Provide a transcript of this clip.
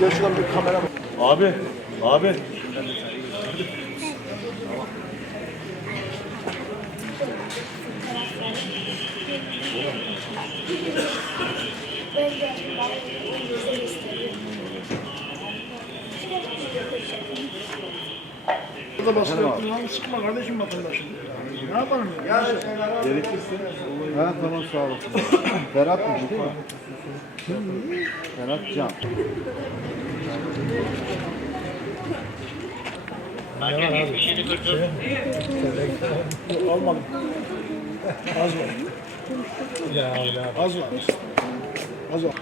Gel şuradan bir kamera bak. Abi. Burada baskı yaptığını sıkma kardeşim vatandaşın. Ne yapalım ya? Gerekirse. Ha tamam sağ olasın. Ferhat'mış değil mi? Ferhat Can. Olmadı. Az var. Az var. Az var.